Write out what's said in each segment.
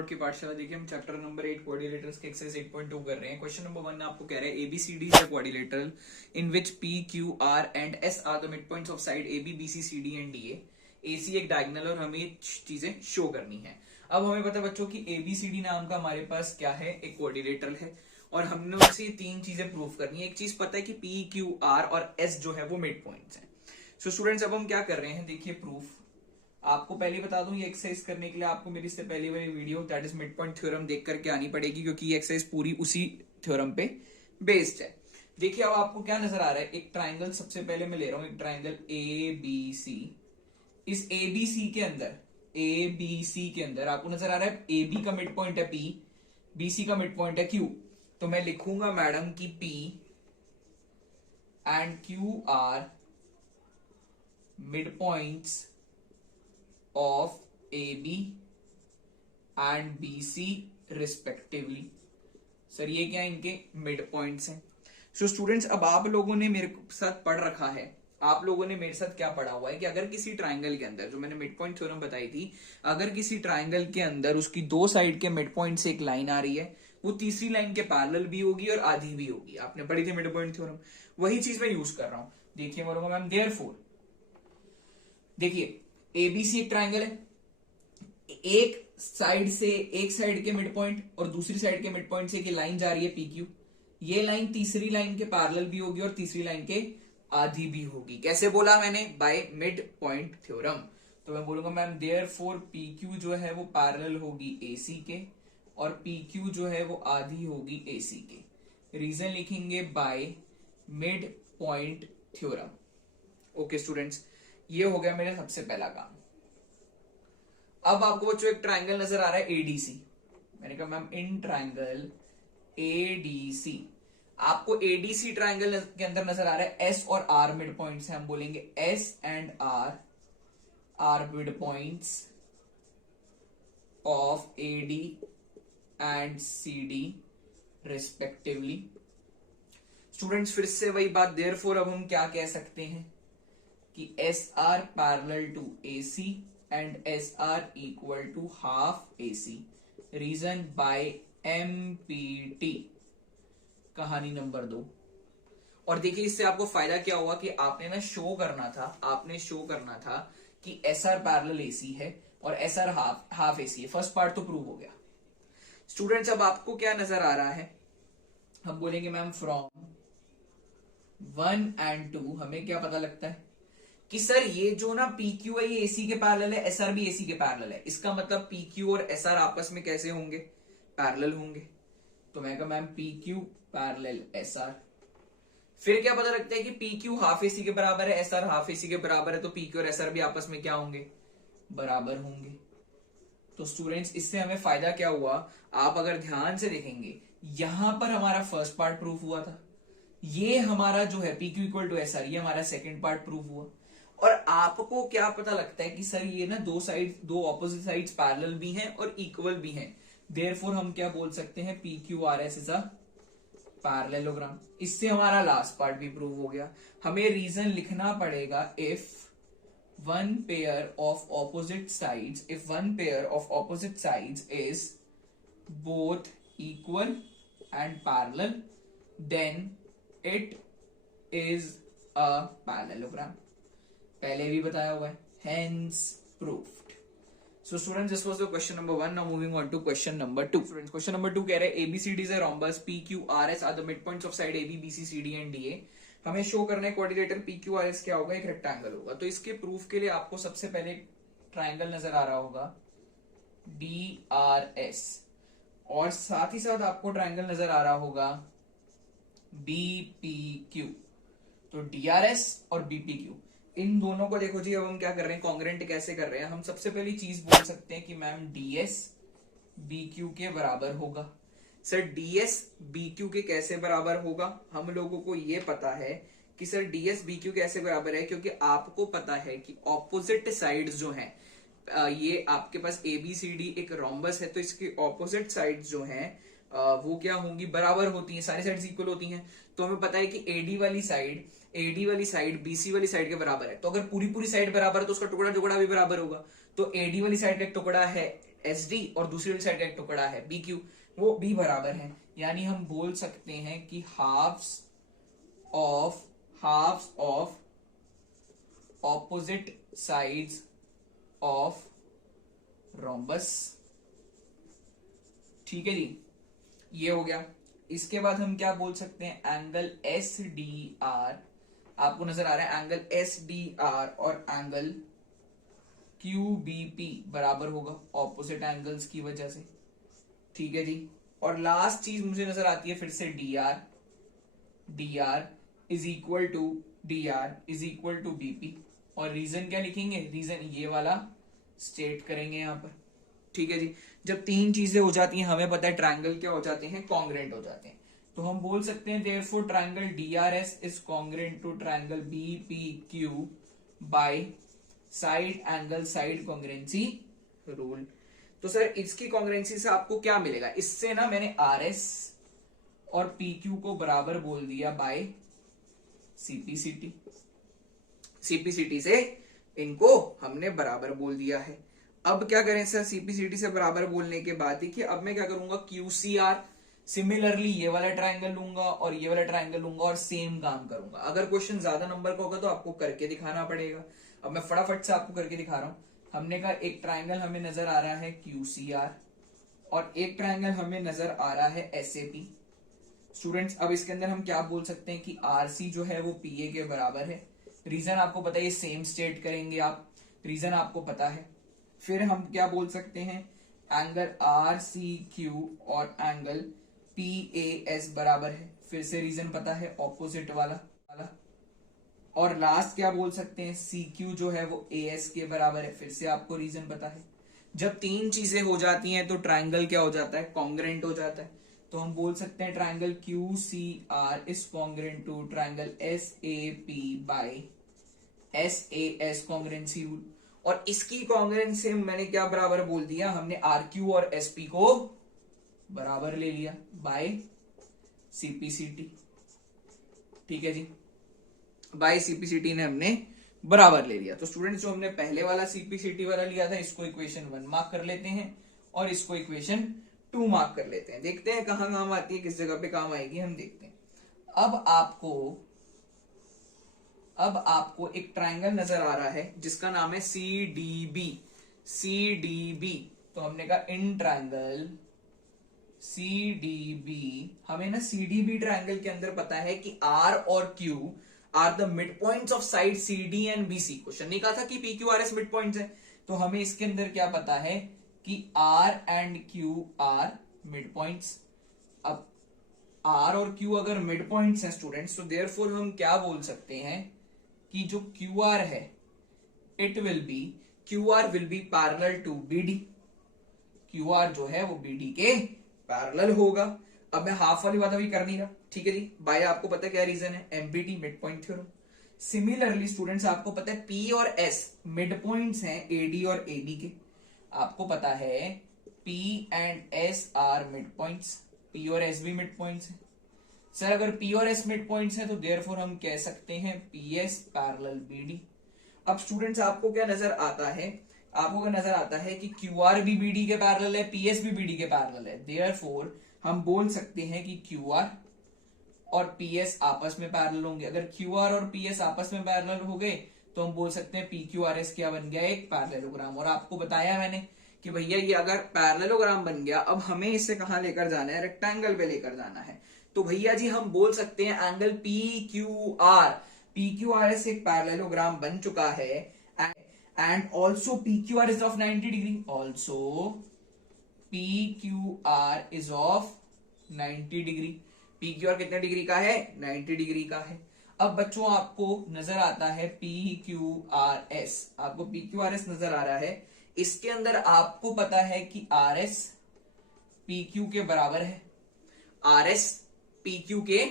Road की पाठशाला। देखिए हम चैप्टर नंबर 8 क्वाड्रिलेटरल्स के एक्सरसाइज 8.2 कर रहे हैं। क्वेश्चन नंबर 1 आपको कह रहा है ABCD is a quadrilateral in which PQR and S are the mid points of side AB BC CD and DA। AC एक डायगोनल और हमें चीजें शो करनी है। अब हमें पता है बच्चों की ABCD नाम का हमारे पास क्या है, एक क्वाड्रिलेटरल है और हमने उससे तीन चीजें प्रूव करनी है। एक चीज पता है कि PQR और S जो है वो मिड पॉइंट्स हैं। सो स्टूडेंट्स अब हम क्या कर रहे हैं, देखिए प्रूफ आपको पहले बता दूं, ये एक्सरसाइज करने के लिए आपको मेरी से पहले वाली video that is mid point theorem देख करके आनी पड़ेगी, क्योंकि ये एक्सरसाइज पूरी उसी थ्योरम पे बेस्ड है। देखिए अब आपको क्या नजर आ रहा है, एक ट्राइंगल सबसे पहले मैं ले रहा हूं, एक ट्राइंगल ABC। इस ABC के अंदर आपको नजर आ रहा है AB का मिड पॉइंट है P, BC का मिड पॉइंट है Q। तो मैं लिखूंगा मैडम की P and Q are mid points of AB and BC respectively। Sir ये क्या इनके मिड पॉइंट्स हैं। सो स्टूडेंट्स अब आप लोगों ने मेरे साथ पढ़ रखा है, आप लोगों ने मेरे साथ क्या पढ़ा हुआ है कि अगर किसी ट्राइंगल के अंदर, जो मैंने मिड पॉइंट थ्योरम बताई थी, अगर किसी ट्राइंगल के अंदर उसकी दो साइड के मिड पॉइंट से एक लाइन आ रही है, वो तीसरी लाइन के पैरेलल भी होगी और आधी भी होगी। आपने पढ़ी थी मिड पॉइंट थ्योरम, वही चीज मैं यूज कर रहा हूं। देखिए बोलूंगा मैम देयरफॉर, देखिए ABC एक ट्राइंगल है, एक साइड के मिड पॉइंट और दूसरी साइड के मिड पॉइंट से एक लाइन जा रही है PQ। ये लाइन तीसरी लाइन के पैरेलल भी होगी और तीसरी लाइन के आधी भी होगी। कैसे बोला मैंने, बाय मिड पॉइंट थ्योरम। तो मैं बोलूंगा मैम देयरफॉर PQ जो है वो पैरेलल होगी AC के और PQ जो है वो आधी होगी AC के। रीजन लिखेंगे by mid point theorem. Okay students, ये हो गया मेरा सबसे पहला काम। अब आपको बच्चों एक ट्राइंगल नजर आ रहा है ADC। मैंने कहा मैम इन ट्राइंगल ADC, आपको ADC ट्राइंगल के अंदर नजर आ रहा है S और R मिड पॉइंट्स हैं। हम बोलेंगे S and R mid points of AD and CD respectively. Students फिर से वही बात, देयरफॉर अब हम क्या कह सकते हैं कि SR parallel to AC and SR equal to half AC। Reason by MPT, कहानी नंबर 2। और देखिए इससे आपको फायदा क्या हुआ कि आपने शो करना था कि SR पैरेलल AC है और SR हाफ AC है। फर्स्ट पार्ट तो प्रूव हो गया। स्टूडेंट्स अब आपको क्या नजर आ रहा है, हम बोलेंगे मैम फ्रॉम 1 एंड 2 हमें क्या पता लगता है कि सर ये जो ना PQ है ये AC के पैरेलल है, SR भी AC के पैरेलल है। इसका मतलब PQ और SR आपस में कैसे होंगे, पैरेलल होंगे। तो मैं कहा मैम PQ पैरेलल SR। फिर क्या पता लगता है कि PQ हाफ AC के बराबर है, SR हाफ AC के बराबर है, तो PQ और SR भी आपस में क्या होंगे, बराबर होंगे। तो स्टूडेंट्स इससे हमें फायदा क्या हुआ, आप अगर ध्यान से देखेंगे यहां पर हमारा फर्स्ट पार्ट प्रूफ हुआ था, ये हमारा जो है PQ इक्वल टू SR ये हमारा सेकेंड पार्ट प्रूफ हुआ। और आपको क्या पता लगता है कि सर ये ना दो ऑपोजिट साइड्स पैरेलल भी हैं और इक्वल भी हैं। देयरफॉर हम क्या बोल सकते हैं, PQRS इज अ पैरेललोग्राम। इससे हमारा लास्ट पार्ट भी प्रूव हो गया। हमें रीजन लिखना पड़ेगा, if one pair of opposite sides is both equal and parallel then it is a parallelogram. पहले भी बताया हुआ है, hence proved। So students, this was the question number 1. Now moving on to question number 2. Students, question number 2 कह रहे हैं ABCD is a rhombus, PQRS are the midpoints of side AB, BC, CD and DA। हमें show करना है quadrilateral PQRS क्या होगा, एक rectangle होगा। तो इसके प्रूफ के लिए आपको सबसे पहले ट्राइंगल नजर आ रहा होगा DRS और साथ ही साथ आपको ट्राइंगल नजर आ रहा होगा BPQ। तो DRS और BPQ इन दोनों को देखो जी, अब हम क्या कर रहे हैं, कॉन्ग्रेंट कैसे कर रहे हैं। हम सबसे पहली चीज बोल सकते हैं कि मैम DS BQ के बराबर होगा। सर DS BQ के कैसे बराबर होगा, हम लोगों को ये पता है कि सर DS BQ कैसे बराबर है, क्योंकि आपको पता है कि ऑपोजिट साइड्स जो हैं, ये आपके पास ABCD एक रोम्बस है, तो इसकी ऑपोजिट साइड्स जो हैं वो क्या होंगी, बराबर होती हैं, सारी साइड्स इक्वल होती हैं। तो हमें पता है कि AD वाली साइड BC वाली साइड के बराबर है। तो अगर पूरी साइड बराबर है तो उसका टुकड़ा टुकड़ा भी बराबर होगा। तो AD वाली साइड का एक टुकड़ा है एस डी और दूसरी वाली साइड का एक टुकड़ा है बी क्यू, वो बी बराबर है। यानी हम बोल सकते हैं कि halves of opposite sides of rhombus. ठीक है जी, ये हो गया। इसके बाद हम क्या बोल सकते हैं, एंगल एस डी आर, आपको नजर आ रहा है एंगल एस डी आर और एंगल क्यू बी पी बराबर होगा ऑपोजिट एंगल्स की वजह से। ठीक है जी, और लास्ट चीज मुझे नजर आती है फिर से D R is equal to BP. और रीजन क्या लिखेंगे, रीजन ये वाला स्टेट करेंगे यहां पर। ठीक है जी, जब तीन चीजें हो जाती हैं, हमें पता है ट्रायंगल क्या हो जाते हैं, कॉन्ग्रेंट हो जाते हैं। तो हम बोल सकते हैं therefore triangle DRS is congruent to triangle BPQ by side angle side congruency rule. तो सर इसकी कॉन्ग्रेंसी से आपको क्या मिलेगा, इससे ना मैंने आरएस और पीक्यू को बराबर बोल दिया बाय सीपीसीटी। सीपीसीटी से इनको हमने बराबर बोल दिया है। अब क्या करें सर, सीपीसीटी से बराबर बोलने के बाद देखिए अब मैं क्या करूंगा, क्यूसीआर सिमिलरली ये वाला ट्रायंगल लूंगा और ये वाला ट्रायंगल लूंगा और सेम काम करूंगा। अगर क्वेश्चन ज्यादा नंबर का होगा तो आपको करके दिखाना पड़ेगा। अब मैं फटाफट से आपको करके दिखा रहा हूं। हमने कहा एक ट्रायंगल हमें नजर आ रहा है क्यूसीआर और एक ट्रायंगल हमें नजर आ रहा है एसएपी। स्टूडेंट्स अब इसके अंदर हम क्या बोल सकते हैं कि आरसी जो है वो पीए के बराबर है। रीजन आपको पता है, ये सेम स्टेट करेंगे आप, रीजन आपको पता है। फिर हम क्या बोल सकते हैं, एंगल आर सी क्यू और एंगल पी ए एस बराबर है, फिर से रीजन पता है, ऑपोजिट वाला। और लास्ट क्या बोल सकते हैं, सी क्यू जो है वो ए एस के बराबर है, फिर से आपको रीजन पता है। जब तीन चीजें हो जाती हैं तो ट्रायंगल क्या हो जाता है, कॉन्ग्रेंट हो जाता है। तो हम बोल सकते हैं triangle Q C R is congruent to triangle S A P by S A S congruency rule. और इसकी कॉन्ग्रेंस से मैंने क्या बराबर बोल दिया, हमने आर क्यू और एस पी को बराबर ले लिया बाय सीपीसीटी। ठीक है जी, बाय सीपीसीटी ने हमने बराबर ले लिया। तो स्टूडेंट्स जो हमने पहले वाला सीपीसीटी वाला लिया था, इसको इक्वेशन 1 मार्क कर लेते हैं और इसको इक्वेशन 2 मार्क कर लेते हैं। देखते हैं कहां काम आती है, किस जगह पे काम आएगी, हम देखते हैं। अब आपको एक ट्रायंगल नजर आ रहा है जिसका नाम है सीडीबी। तो हमने कहा इन ट्रायंगल सीडीबी, हमें ना सीडीबी ट्रायंगल के अंदर पता है कि आर और Q R the mid points of side CD and BC. Question नहीं कहा था कि P Q R S mid points है, तो हमें इसके अंदर क्या पता है कि R and Q R mid points. अब आर और क्यू अगर मिड पॉइंट्स हैं स्टूडेंट्स, तो देयरफॉर हम क्या बोल सकते हैं कि जो क्यू आर है Q R will be parallel to BD. Q are जो है वो बीडी के पैरेलल होगा। अब मैं हाफ वाली बात अभी कर नहीं रहा, ठीक है जी। बाय आपको पता है क्या रीजन है, MBT mid point theorem. Similarly students आपको पता है पी और एस मिड पॉइंट्स हैं एडी और एबी के। आपको पता है P and S R mid points, P और एस भी मिड पॉइंट्स हैं। सर अगर पी और एस मिड पॉइंट्स हैं तो देयरफॉर हम कह सकते हैं पी एस पैरेलल बीडी। अब स्टूडेंट्स आपको क्या नजर आता है, आपको क्या नजर आता है कि क्यू आर भी बीडी के पैरेलल है, पी एस भी बीडी के पैरेलल है। देयरफॉर हम बोल सकते हैं कि क्यू आर और पी एस आपस में पैरेलल होंगे। अगर क्यू आर और पी एस आपस में पैरेलल हो गए तो हम बोल सकते हैं पी क्यू आर एस क्या बन गया, एक पैरेललोग्राम। और आपको बताया मैंने कि भैया ये अगर पैरेललोग्राम बन गया, अब हमें इसे कहां लेकर जाना है, रेक्टेंगल पे लेकर जाना है। तो भैया जी हम बोल सकते हैं angle P Q R S एक पैरेललोग्राम बन चुका है। And also P Q are is of 90 degree, also P Q are is of 90 degree. P Q are कितने डिग्री का है, 90 डिग्री का है। अब बच्चों आपको नजर आता है पी क्यू आर एस, आपको पी क्यू आर एस नजर आ रहा है। इसके अंदर आपको पता है कि आर एस पी क्यू के बराबर है, आर एस पी क्यू के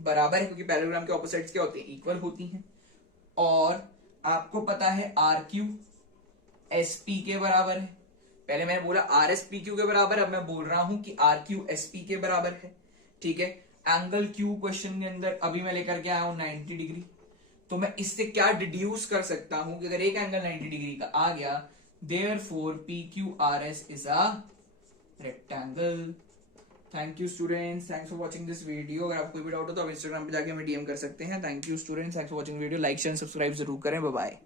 बराबर है, क्योंकि पैरेललोग्राम के ऑपोजिट्स क्या होती है, इक्वल होती हैं। और आपको पता है आर क्यू एस पी के बराबर है। पहले मैंने बोला आर एस पी क्यू के बराबर, अब मैं बोल रहा हूं कि आर क्यू एस पी के बराबर है। ठीक है, एंगल क्यू क्वेश्चन के अंदर अभी मैं लेकर के आया हूं 90 डिग्री। तो मैं इससे क्या डिड्यूस कर सकता हूं कि अगर एक एंगल 90 डिग्री का आ गया Therefore, PQRS is a rectangle. Thank you students, thanks for watching this video. अगर आपको कोई भी डाउट हो तो आप इंस्टाग्राम पे जाके हमें डीएम कर सकते हैं। Thank you students, thanks for watching video. Like share subscribe जरूर करें। Bye bye.